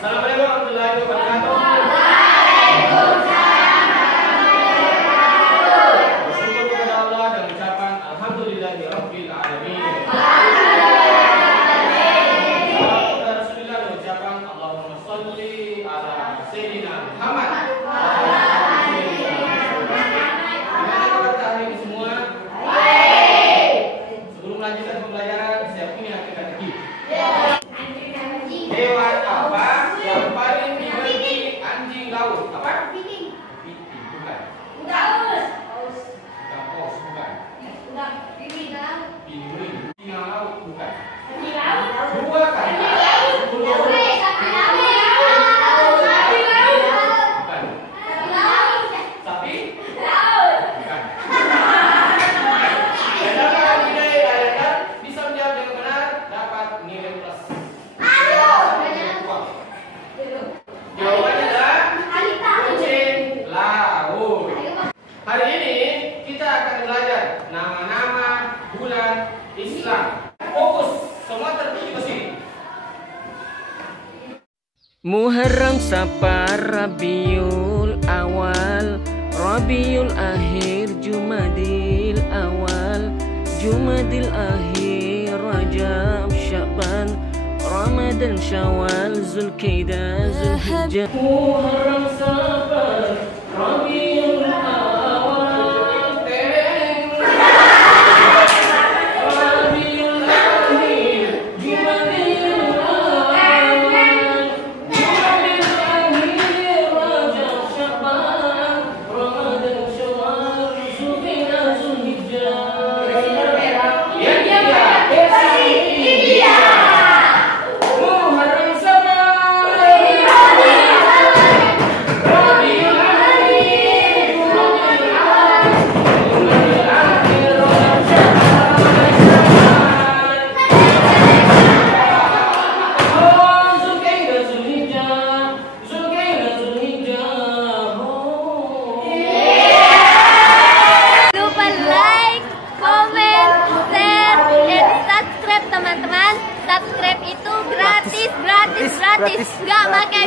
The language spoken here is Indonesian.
Assalamualaikum warahmatullahi wabarakatuh. Bersyukur kepada Allah dan ucapan alhamdulillahirabbil alamin. Kepada Rasulullah dan ucapan Allahumma sholli ala sayyidina Muhammad. Gimana kabar hari ini semua? Sebelum melanjutkan pembelajaran, siap ini teka-teki. Hewan apa yang paling dibenci anjing laut? Apa? Piting. Bukan. Paus. Bukan. Piring laut bukan. Dua kan? Bukan. Sapi? Bukan. Katakan tidak bisa menjawab dengan benar dapat nilai plus. Jawabannya adalah kucing laut. Hari ini kita akan belajar nama-nama bulan Islam. Fokus, semua tertuju ke sini. Muharram, Safar, Rabiul Awal, Rabiul Akhir, Jumadil Awal, Jumadil Akhir, Rajab, Sya'ban, Ramadan, Syawal, Zulkaidah, Zulhijjah. Muharram, Safar, Rabiul Awal, Rabiul Akhir, Jumadil Awal, Jumadil Akhir, Rajab, Sya'ban, Ramadan, Syawal, Zulkaidah, Zulhijjah. Subscribe itu gratis, nggak pakai